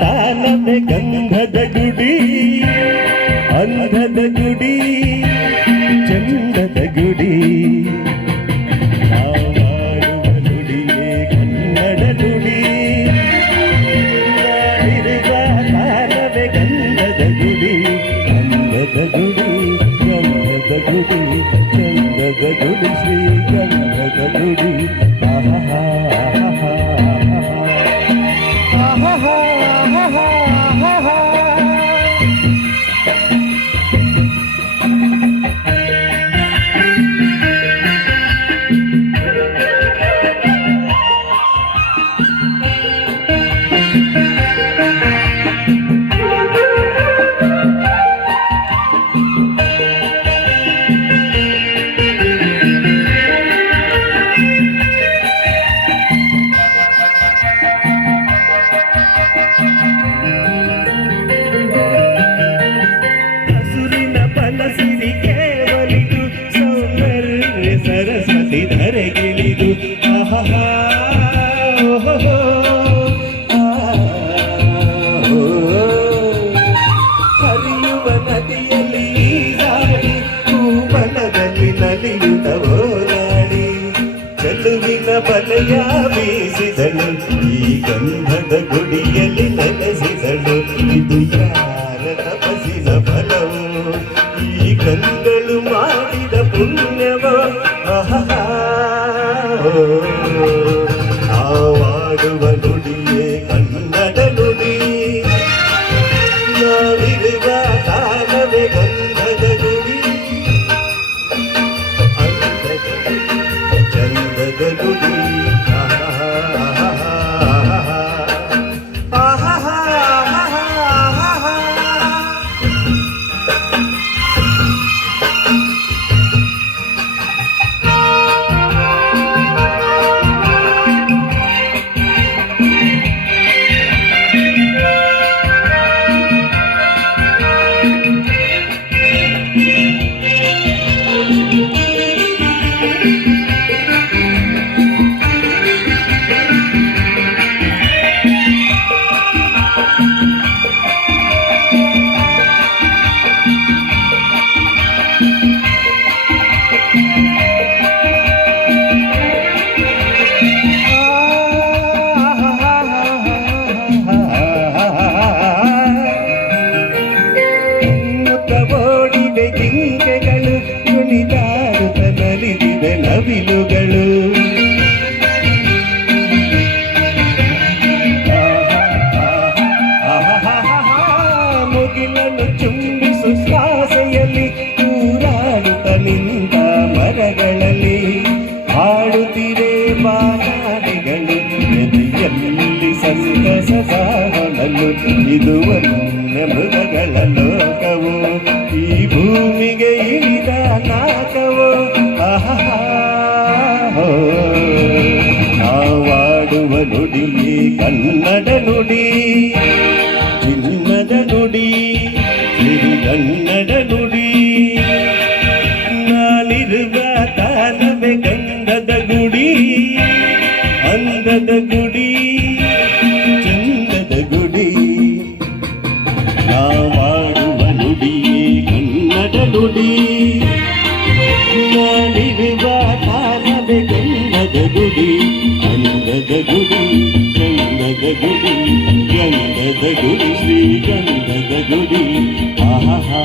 ತಾನವೇ ಗಂಧದ ಗುಡಿ ಅಂಧದ ಗುಡಿ ಚಂದದ ಗುಡಿ ನಾವಾಡುವ ನುಡಿಯೇ ಕನ್ನಡ ನುಡಿ ನಾಡಿರುವ ತಾನವೇ ಗಂಧದ ಗುಡಿ ಅಂಧದ ಗುಡಿ ಗಂಧದ ಗುಡಿ ಚಂದದ ಗುಡಿ ಶ್ರೀಗಂಧದ ಗುಡಿ ಆಹಾ ಸಿರಿ ಕೇವಲಿದು ಸೌಂದರ್ಯ ಸರಸ್ವತಿ ಧರೆಗಿಳಿದು ಆಹಾ ಹರಿಯುವ ನದಿಯಲ್ಲಿ ಈಜಾಡಿ ಭೂಮನದಲ್ಲಿ ನಲಿಯುತ್ತ ಓಲಾಡಿ ಚೆಲುವಿನ ಬಲೆಯ ಬೀಸಿದಳು ಈ ಗಂಧದ ಗುಡಿಯಲ್ಲಿ ನೆಲೆಸಿದಳು ಇದು ಯಾರ ತಪಸ್ಸಿನ ಫಲವು ಈ ಕಂಗಳು ಮಾಡಿದ ಪುಣ್ಯವೋ ಆವಾಡುವ ನುಡಿಯೇ ಕನ್ನಡ ನುಡಿ ನಾವಿರುವ ಕಾಲವೇ ಗಂಧದ ಗುಡಿ ಚಂದದ ಗುಡಿ ಜಿಂಕೆಗಳು ಕುಣಿದಾಡುತ್ತ ನಲಿದಿದೆ ನವಿಲುಗಳು ಮುಗಿಲನ್ನು ಚುಂಬಿಸು ಶ್ವಾಸೆಯಲ್ಲಿ ತೂರಾಡುತ್ತ ನಿಂತ ಮರಗಳಲ್ಲಿ ಹಾಡುತ್ತಿರೆ ಬಾನಾಡಿಗಳು ಎದೆಯಲ್ಲಿ ಸಂತಸದ ಹೊನಲು ಇದು ವನ್ಯ ಮೃಗಗಳ ಲೋಕವು ಈ ಭೂಮಿಗೆ ಇಳಿದ ನಾಕವೋ ನಾವಾಡುವ ನುಡಿಯೇ ಕನ್ನಡ ನುಡಿ ಚಿನ್ನದ ನುಡಿ ಸಿರಿಗನ್ನಡ ನುಡಿ ನಾನಿರುವ ತಾನವೇ ಗಂಧದ ಗುಡಿ ಅಂದದ ಗುಡಿ ಚಂದದ ಗುಡಿ ನಾವಾಡುವ ನುಡಿಯೇ ಕನ್ನಡ ನುಡಿ ನಾನಿರುವ ತಾನವೇ ಗಂಧದ ಗುಡಿ ಅಂದದ ಗುಡಿ ಚಂದದ ಗುಡಿ ಗಂಧದ ಗುಡಿ ಶ್ರೀಗಂಧದ ಗುಡಿ ಆಹಾ